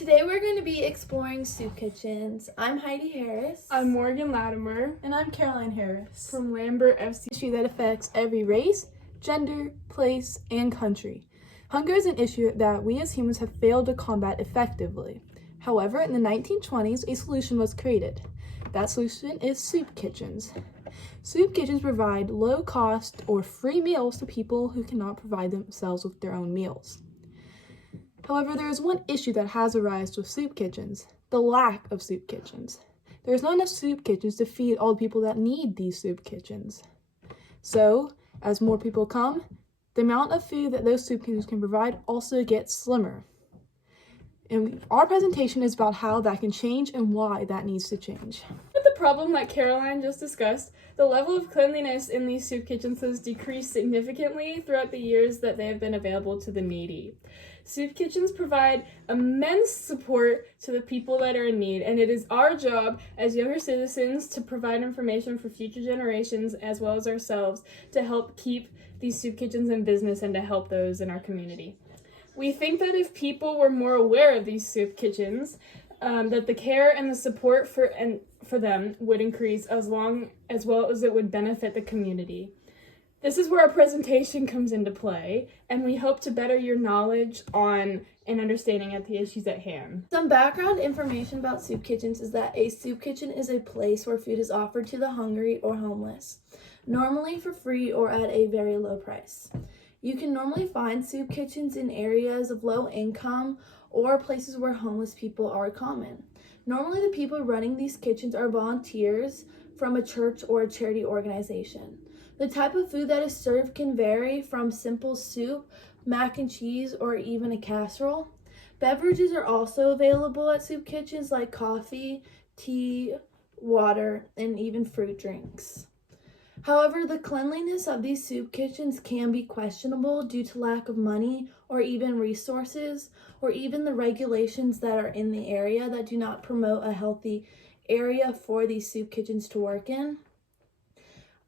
Today we're going to be exploring soup kitchens. I'm Heidi Harris. I'm Morgan Latimer And I'm Caroline Harris. from Lambert FC. Issue that affects every race, gender, place, and country. Hunger is an issue that we as humans have failed to combat effectively. However, in the 1920s, a solution was created. That solution is soup kitchens. Soup kitchens provide low-cost or free meals to people who cannot provide themselves with their own meals. However, there is one issue that has arisen with soup kitchens: the lack of soup kitchens. There is not enough soup kitchens to feed all the people that need these soup kitchens. So, as more people come, the amount of food that those soup kitchens can provide also gets slimmer. And our presentation is about how that can change and why that needs to change. With the problem that Caroline just discussed, the level of cleanliness in these soup kitchens has decreased significantly throughout the years that they have been available to the needy. Soup kitchens provide immense support to the people that are in need, and it is our job as younger citizens to provide information for future generations as well as ourselves to help keep these soup kitchens in business and to help those in our community. We think that if people were more aware of these soup kitchens, that the care and the support for them would increase as well as it would benefit the community. This is where our presentation comes into play, and we hope to better your knowledge on and understanding of the issues at hand. Some background information about soup kitchens is that a soup kitchen is a place where food is offered to the hungry or homeless, normally for free or at a very low price. You can normally find soup kitchens in areas of low income or places where homeless people are common. Normally, the people running these kitchens are volunteers from a church or a charity organization. The type of food that is served can vary from simple soup, mac and cheese, or even a casserole. Beverages are also available at soup kitchens like coffee, tea, water, and even fruit drinks. However, the cleanliness of these soup kitchens can be questionable due to lack of money or even resources, or even the regulations that are in the area that do not promote a healthy area for these soup kitchens to work in.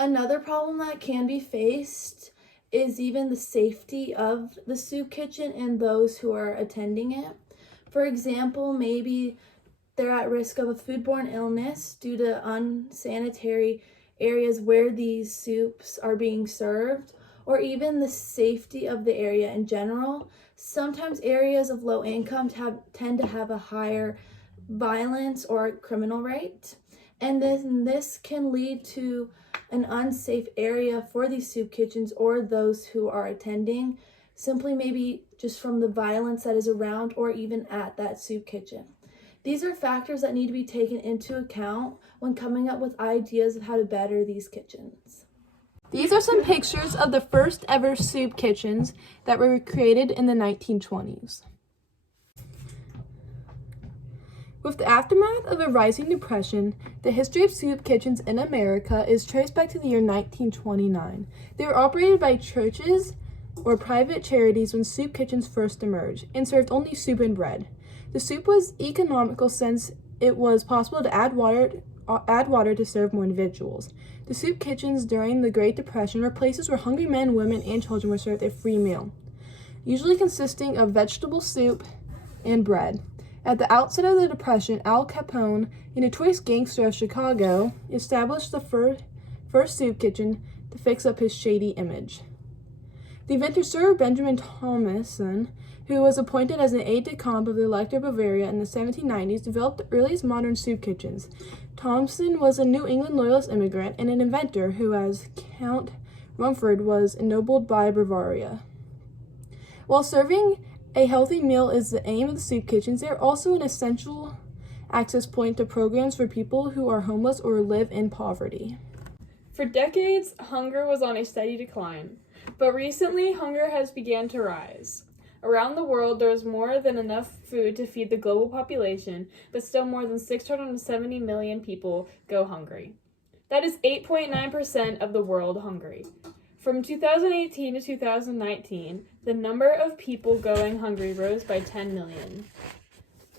Another problem that can be faced is even the safety of the soup kitchen and those who are attending it. For example, maybe they're at risk of a foodborne illness due to unsanitary areas where these soups are being served, or even the safety of the area in general. Sometimes areas of low income tend to have a higher violence or criminal rate, and then this can lead to an unsafe area for these soup kitchens or those who are attending, simply maybe just from the violence that is around or even at that soup kitchen. These are factors that need to be taken into account when coming up with ideas of how to better these kitchens. These are some pictures of the first ever soup kitchens that were created in the 1920s. With the aftermath of a rising depression, the history of soup kitchens in America is traced back to the year 1929. They were operated by churches or private charities when soup kitchens first emerged and served only soup and bread. The soup was economical since it was possible to add water to serve more individuals. The soup kitchens during the Great Depression were places where hungry men, women, and children were served a free meal, usually consisting of vegetable soup and bread. At the outset of the Depression, Al Capone, a notorious gangster of Chicago, established the first soup kitchen to fix up his shady image. The inventor Sir Benjamin Thomason, who was appointed as an aide-de-camp of the Elector of Bavaria in the 1790s, developed the earliest modern soup kitchens. Thompson was a New England loyalist immigrant and an inventor who, as Count Rumford, was ennobled by Bavaria. While serving a healthy meal is the aim of the soup kitchens, they are also an essential access point to programs for people who are homeless or live in poverty. For decades, hunger was on a steady decline, but recently hunger has begun to rise. Around the world, there is more than enough food to feed the global population, but still more than 670 million people go hungry. That is 8.9% of the world hungry. From 2018 to 2019, the number of people going hungry rose by 10 million.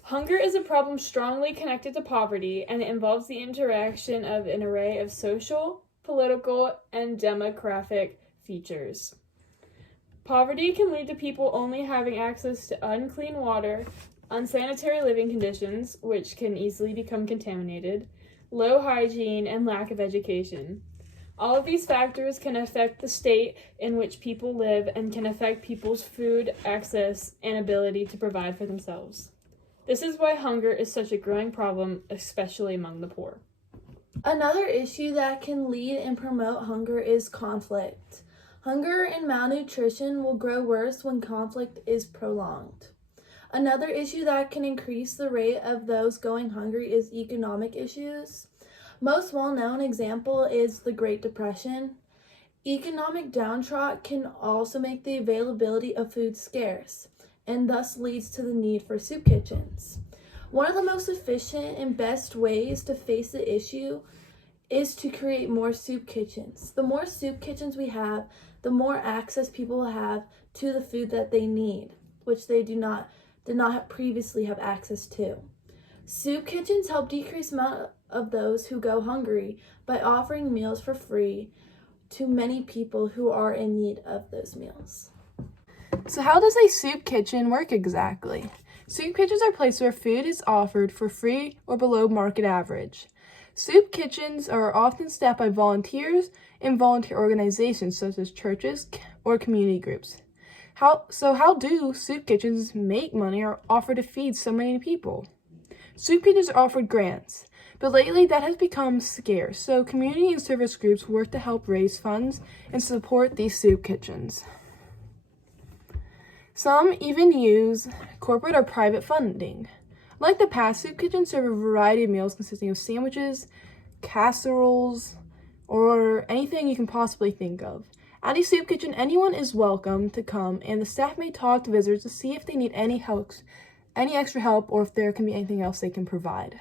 Hunger is a problem strongly connected to poverty, and it involves the interaction of an array of social, political, and demographic features. Poverty can lead to people only having access to unclean water, unsanitary living conditions, which can easily become contaminated, low hygiene, and lack of education. All of these factors can affect the state in which people live and can affect people's food access and ability to provide for themselves. This is why hunger is such a growing problem, especially among the poor. Another issue that can lead and promote hunger is conflict. Hunger and malnutrition will grow worse when conflict is prolonged. Another issue that can increase the rate of those going hungry is economic issues. Most well-known example is the Great Depression. Economic downtrodden can also make the availability of food scarce, and thus leads to the need for soup kitchens. One of the most efficient and best ways to face the issue is to create more soup kitchens. The more soup kitchens we have, the more access people will have to the food that they need, which they did not previously have access to. Soup kitchens help decrease the amount of those who go hungry by offering meals for free to many people who are in need of those meals. So how does a soup kitchen work exactly? Soup kitchens are places where food is offered for free or below market average. Soup kitchens are often staffed by volunteers and volunteer organizations such as churches or community groups. How do soup kitchens make money or offer to feed so many people? Soup kitchens are offered grants, but lately that has become scarce, so community and service groups work to help raise funds and support these soup kitchens. Some even use corporate or private funding. Like the past, soup kitchens serve a variety of meals consisting of sandwiches, casseroles, or anything you can possibly think of. At a soup kitchen, anyone is welcome to come, and the staff may talk to visitors to see if they need any extra help, or if there can be anything else they can provide.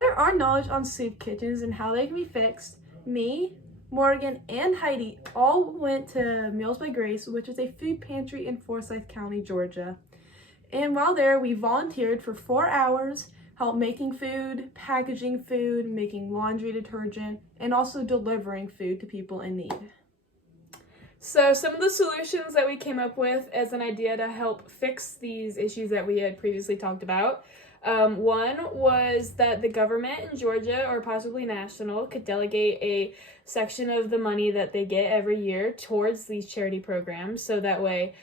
There are knowledge on soup kitchens and how they can be fixed. Me, Morgan, and Heidi all went to Meals by Grace, which is a food pantry in Forsyth County, Georgia. And while there, we volunteered for 4 hours, helped making food, packaging food, making laundry detergent, and also delivering food to people in need. So some of the solutions that we came up with as an idea to help fix these issues that we had previously talked about. One was that the government in Georgia, or possibly national, could delegate a section of the money that they get every year towards these charity programs. So that way,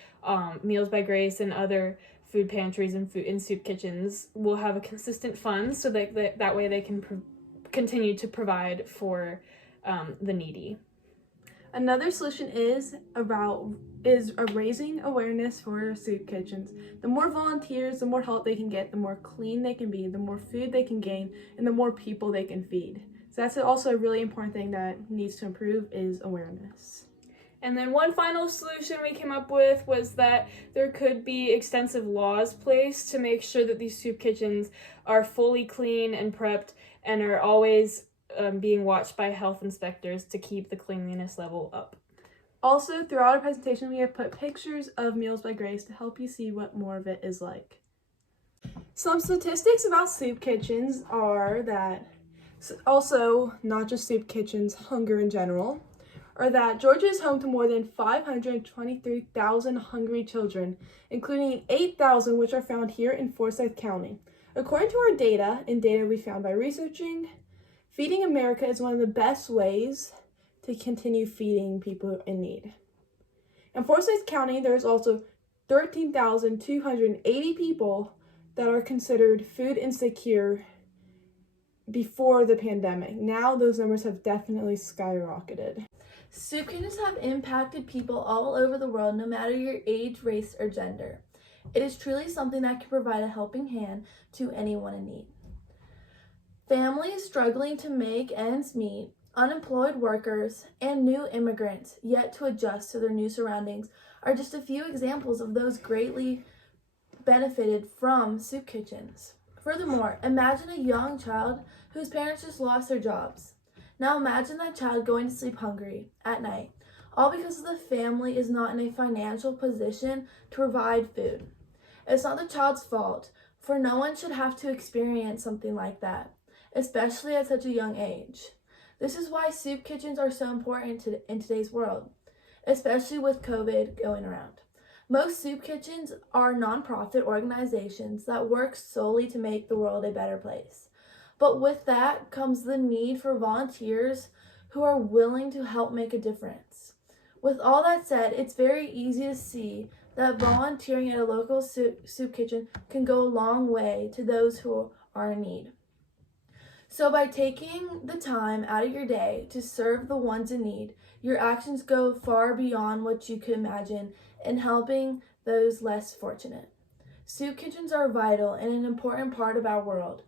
Meals by Grace and other food pantries and soup kitchens will have a consistent fund, so that way they can continue to provide for the needy. Another solution is raising awareness for soup kitchens. The more volunteers, the more help they can get, the more clean they can be, the more food they can gain, and the more people they can feed. So that's also a really important thing that needs to improve is awareness. And then one final solution we came up with was that there could be extensive laws placed to make sure that these soup kitchens are fully clean and prepped and are always being watched by health inspectors to keep the cleanliness level up. Also, throughout our presentation, we have put pictures of Meals by Grace to help you see what more of it is like. Some statistics about soup kitchens are that, also not just soup kitchens, hunger in general, are that Georgia is home to more than 523,000 hungry children, including 8,000 which are found here in Forsyth County. According to our data, and data we found by researching, Feeding America is one of the best ways to continue feeding people in need. In Forsyth County, there's also 13,280 people that are considered food insecure before the pandemic. Now those numbers have definitely skyrocketed. Soup kitchens have impacted people all over the world, no matter your age, race, or gender. It is truly something that can provide a helping hand to anyone in need. Families struggling to make ends meet, unemployed workers, and new immigrants yet to adjust to their new surroundings are just a few examples of those greatly benefited from soup kitchens. Furthermore, imagine a young child whose parents just lost their jobs. Now imagine that child going to sleep hungry at night, all because the family is not in a financial position to provide food. It's not the child's fault, for no one should have to experience something like that, especially at such a young age. This is why soup kitchens are so important in today's world, especially with COVID going around. Most soup kitchens are nonprofit organizations that work solely to make the world a better place. But with that comes the need for volunteers who are willing to help make a difference. With all that said, it's very easy to see that volunteering at a local soup kitchen can go a long way to those who are in need. So by taking the time out of your day to serve the ones in need, your actions go far beyond what you could imagine in helping those less fortunate. Soup kitchens are vital and an important part of our world.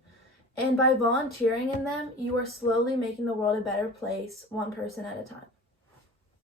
And by volunteering in them, you are slowly making the world a better place, one person at a time.